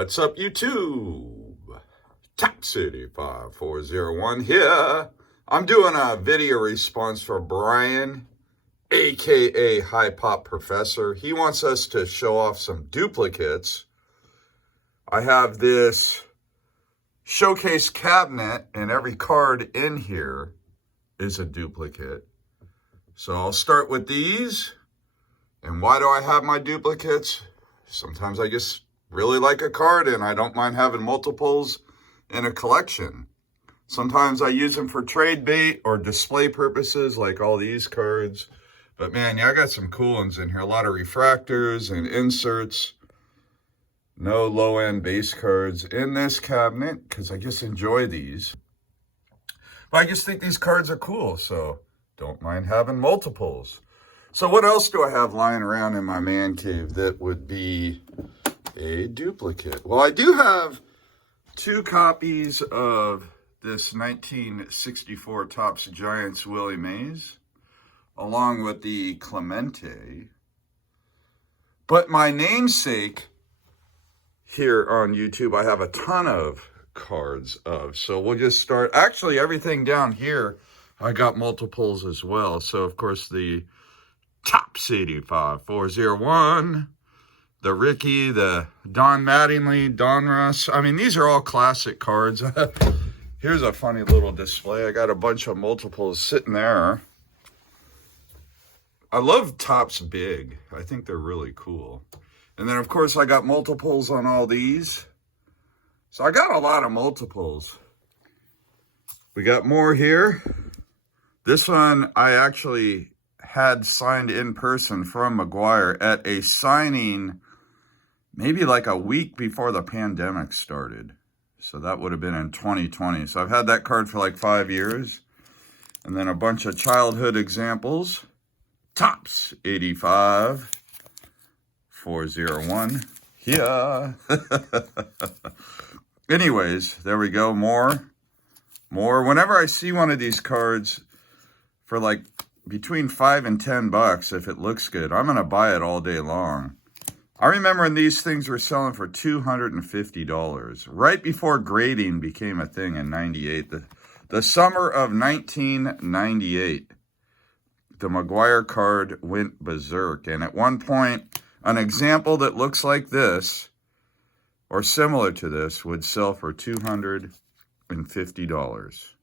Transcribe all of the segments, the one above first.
What's up, YouTube? Top85 here. I'm doing a video response for Brian, aka High Pop Professor. He wants us to show off some duplicates. I have this showcase cabinet, and every card in here is a duplicate. So I'll start with these. And why do I have my duplicates? Sometimes I just really like a card and I don't mind having multiples in a collection. Sometimes I use them for trade bait or display purposes, like all these cards. But man, yeah, I got some cool ones in here. A lot of refractors and inserts. No low-end base cards in this cabinet because I just enjoy these. But I just think these cards are cool, so don't mind having multiples. So what else do I have lying around in my man cave that would be a duplicate? Well, I do have 2 copies of this 1964 Topps Giants Willie Mays, along with the Clemente. But my namesake here on YouTube, I have a ton of cards of. So we'll just start. Actually, everything down here, I got multiples as well. So, of course, the Topps 85 401, the Ricky, the Don Mattingly, Don Russ. I mean, these are all classic cards. Here's a funny little display. I got a bunch of multiples sitting there. I love Topps Big. I think they're really cool. And then, of course, I got multiples on all these. So I got a lot of multiples. We got more here. This one I actually had signed in person from McGwire at a signing maybe like a week before the pandemic started. So that would have been in 2020. So I've had that card for like 5 years. And then a bunch of childhood examples. Topps 85 401. Yeah. Anyways, there we go. More. Whenever I see one of these cards for like between $5 and $10, if it looks good, I'm going to buy it all day long. I remember when these things were selling for $250, right before grading became a thing in 98. The summer of 1998, the McGwire card went berserk. And at one point, an example that looks like this, or similar to this, would sell for $250.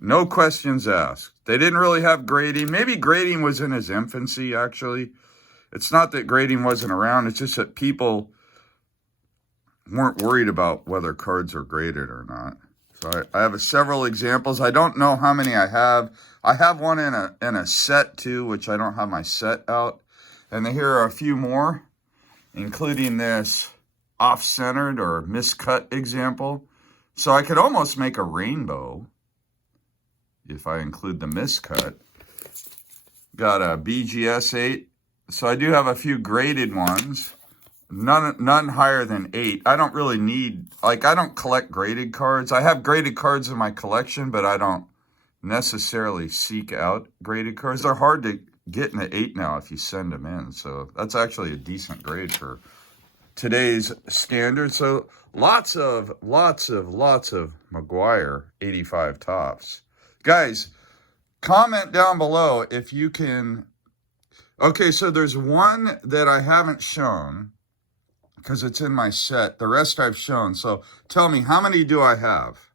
No questions asked. They didn't really have grading. Maybe grading was in its infancy, actually. It's not that grading wasn't around. It's just that people weren't worried about whether cards are graded or not. So I have several examples. I don't know how many I have. I have one in a set, too, which I don't have my set out. And then here are a few more, including this off-centered or miscut example. So I could almost make a rainbow if I include the miscut. Got a BGS 8. So I do have a few graded ones. None higher than 8. I don't really need, I don't collect graded cards. I have graded cards in my collection, but I don't necessarily seek out graded cards. They're hard to get in an 8 now if you send them in. So that's actually a decent grade for today's standards. So lots of McGwire 85 Topps. Guys, comment down below if you can. Okay, so there's one that I haven't shown because it's in my set. The rest I've shown. So tell me, how many do I have?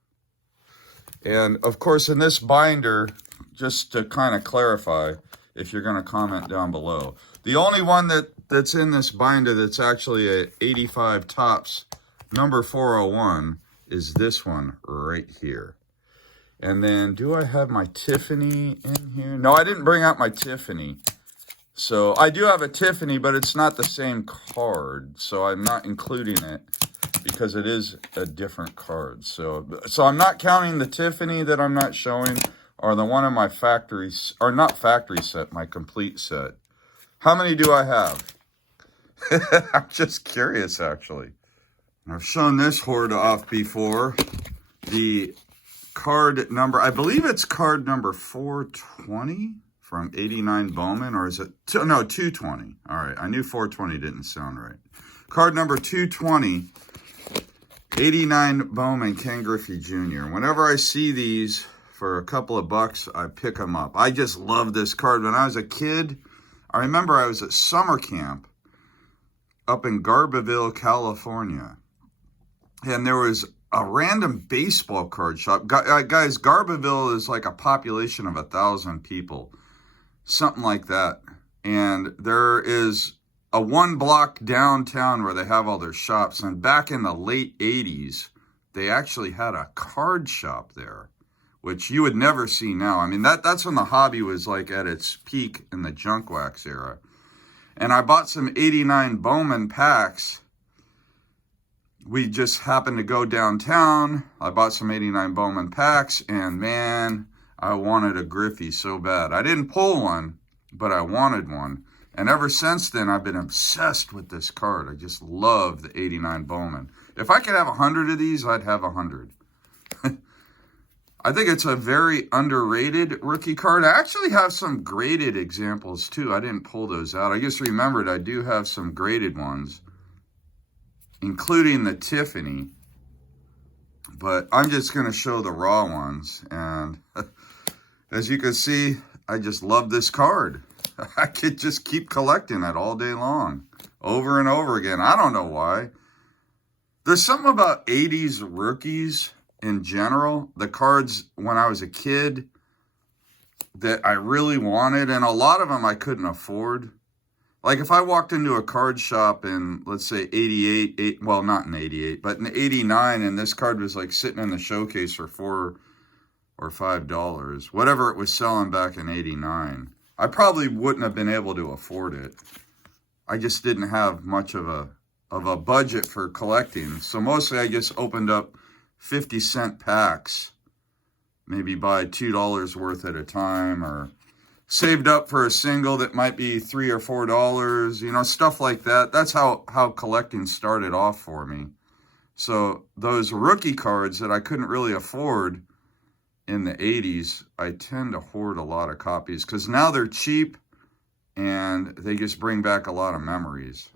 And of course, in this binder, just to kind of clarify, if you're going to comment down below, the only one that's in this binder that's actually a 85 Topps number 401 is this one right here. And then, do I have my Tiffany in here? No, I didn't bring out my Tiffany. So, I do have a Tiffany, but it's not the same card. So, I'm not including it because it is a different card. So I'm not counting the Tiffany that I'm not showing or the one in my factory, or not factory set, my complete set. How many do I have? I'm just curious, actually. I've shown this hoard off before. The card number, I believe it's card number 420 from 89 Bowman, or is it, no, 220. All right, I knew 420 didn't sound right. Card number 220 '89 Bowman Ken Griffey Jr. Whenever I see these for a couple of bucks, I pick them up. I just love this card. When I was a kid, I remember I was at summer camp up in Garberville, California. And there was a random baseball card shop. Guys, Garberville is like a population of 1,000 people. Something like that. And there is a one block downtown where they have all their shops. And back in the late 80s, they actually had a card shop there, which you would never see now. I mean, that's when the hobby was like at its peak in the junk wax era. And I bought some '89 Bowman packs. We just happened to go downtown. I bought some '89 Bowman packs, and man, I wanted a Griffey so bad. I didn't pull one, but I wanted one. And ever since then, I've been obsessed with this card. I just love the '89 Bowman. If I could have 100 of these, I'd have 100. I think it's a very underrated rookie card. I actually have some graded examples too. I didn't pull those out. I just remembered I do have some graded ones, including the Tiffany. But I'm just going to show the raw ones. And as you can see, I just love this card. I could just keep collecting it all day long, over and over again. I don't know why. There's something about 80s rookies in general, the cards when I was a kid that I really wanted, and a lot of them I couldn't afford. Like if I walked into a card shop in, let's say 88, well, not in 88, but in 89, and this card was like sitting in the showcase for $4 or $5, whatever it was selling back in 89, I probably wouldn't have been able to afford it. I just didn't have much of a budget for collecting. So mostly I just opened up 50-cent packs, maybe buy $2 worth at a time, or saved up for a single that might be $3 or $4, you know, stuff like that. That's how collecting started off for me. So those rookie cards that I couldn't really afford in the 80s, I tend to hoard a lot of copies because now they're cheap and they just bring back a lot of memories.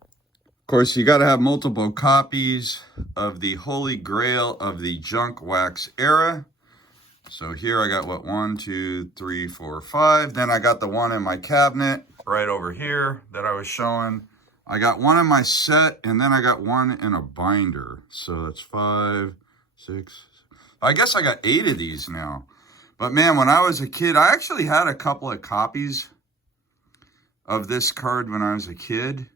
Of course, you got to have multiple copies of the Holy Grail of the junk wax era. So here I got, what, 1, 2, 3, 4, 5. Then I got the one in my cabinet right over here that I was showing. I got one in my set, and then I got one in a binder. So that's 5, 6. I guess I got 8 of these now. But man, when I was a kid, I actually had a couple of copies of this card when I was a kid.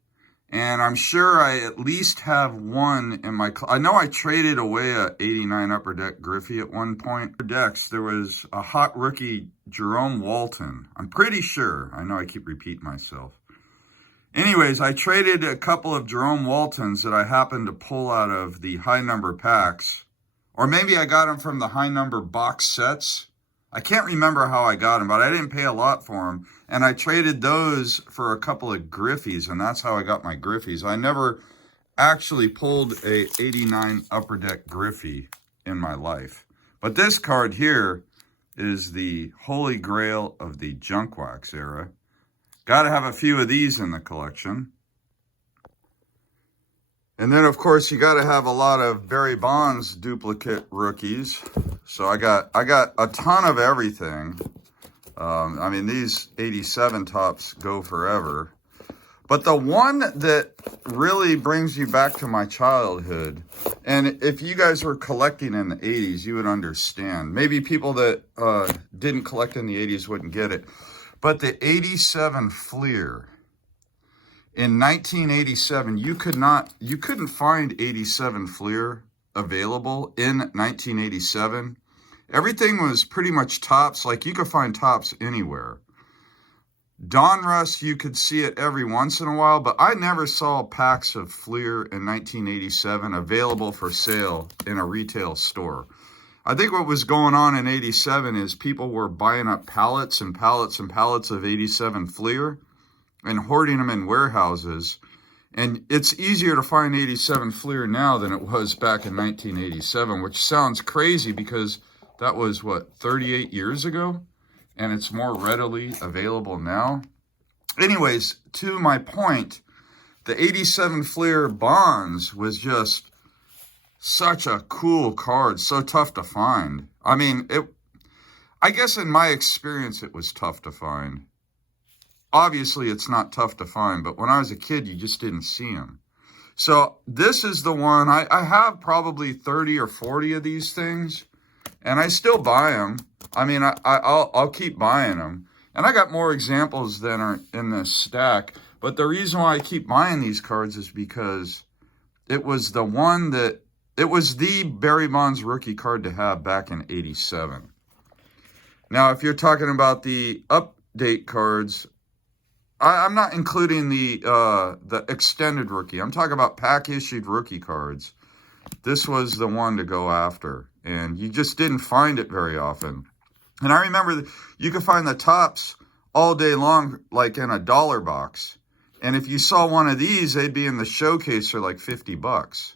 And I'm sure I at least have one in my... I know I traded away a '89 Upper Deck Griffey at one point. Upper Decks, there was a hot rookie, Jerome Walton. I'm pretty sure. I know I keep repeating myself. Anyways, I traded a couple of Jerome Waltons that I happened to pull out of the high number packs. Or maybe I got them from the high number box sets. I can't remember how I got them, but I didn't pay a lot for them. And I traded those for a couple of Griffies, and that's how I got my Griffies. I never actually pulled a '89 Upper Deck Griffey in my life. But this card here is the Holy Grail of the junk wax era. Got to have a few of these in the collection. And then, of course, you got to have a lot of Barry Bonds duplicate rookies. So I got a ton of everything. I mean, these 87 tops go forever. But the one that really brings you back to my childhood, and if you guys were collecting in the 80s, you would understand. Maybe people that didn't collect in the 80s wouldn't get it. But the 87 Fleer. In 1987, you couldn't find 87 Fleer available in 1987. Everything was pretty much tops. Like, you could find tops anywhere. Donruss, you could see it every once in a while, but I never saw packs of Fleer in 1987 available for sale in a retail store. I think what was going on in 87 is people were buying up pallets and pallets and pallets of 87 Fleer and hoarding them in warehouses. And it's easier to find 87 Fleer now than it was back in 1987, which sounds crazy because that was, what, 38 years ago? And it's more readily available now. Anyways, to my point, the 87 Fleer Bonds was just Such a cool card, so tough to find. I mean, I guess in my experience, it was tough to find. Obviously, it's not tough to find, but when I was a kid, you just didn't see them. So this is the one, I have probably 30 or 40 of these things, and I still buy them. I mean, I'll keep buying them. And I got more examples than are in this stack. But the reason why I keep buying these cards is because it was the one that, it was the Barry Bonds rookie card to have back in '87. Now, if you're talking about the update cards, I'm not including the extended rookie. I'm talking about pack-issued rookie cards. This was the one to go after, and you just didn't find it very often. And I remember you could find the tops all day long, like in a dollar box. And if you saw one of these, they'd be in the showcase for like $50.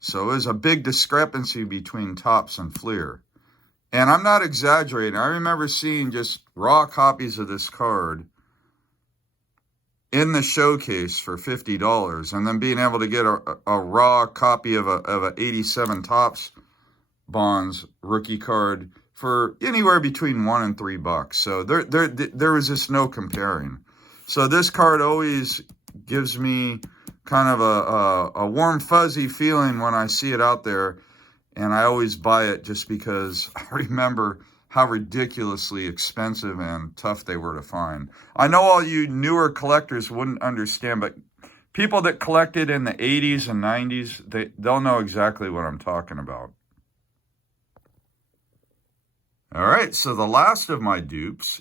So it was a big discrepancy between tops and Fleer. And I'm not exaggerating. I remember seeing just raw copies of this card in the showcase for $50, and then being able to get a raw copy of a 87 Topps Bonds rookie card for anywhere between $1 and $3. So there was just no comparing. So this card always gives me kind of a warm, fuzzy feeling when I see it out there, and I always buy it just because I remember how ridiculously expensive and tough they were to find. I know all you newer collectors wouldn't understand, but people that collected in the 80s and 90s, they'll know exactly what I'm talking about. All right, so the last of my dupes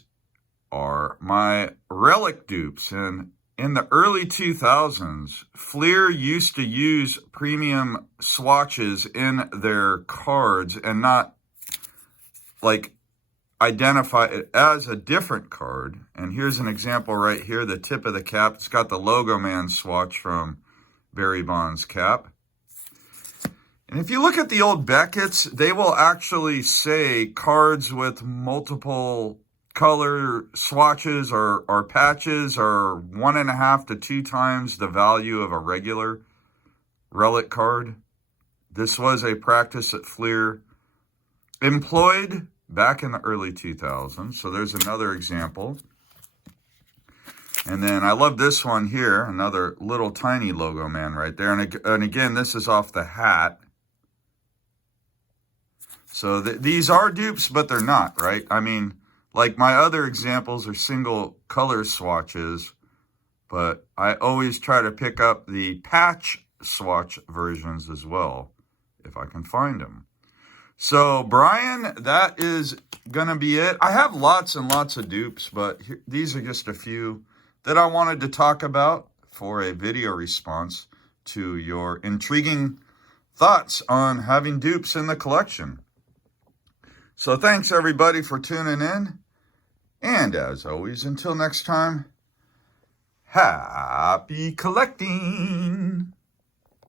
are my relic dupes. And in the early 2000s, Fleer used to use premium swatches in their cards and not like identify it as a different card. And here's an example right here, the tip of the cap. It's got the Logo Man swatch from Barry Bonds cap. And if you look at the old Beckett's, they will actually say cards with multiple color swatches or patches are 1.5 to 2 times the value of a regular relic card. This was a practice that Fleer employed back in the early 2000s. So there's another example. And then I love this one here, another little tiny Logo Man right there. And again, this is off the hat. So these are dupes, but they're not, right? I mean, like my other examples are single color swatches, but I always try to pick up the patch swatch versions as well, if I can find them. So, Brian, that is going to be it. I have lots and lots of dupes, but these are just a few that I wanted to talk about for a video response to your intriguing thoughts on having dupes in the collection. So, thanks, everybody, for tuning in. And as always, until next time, happy collecting!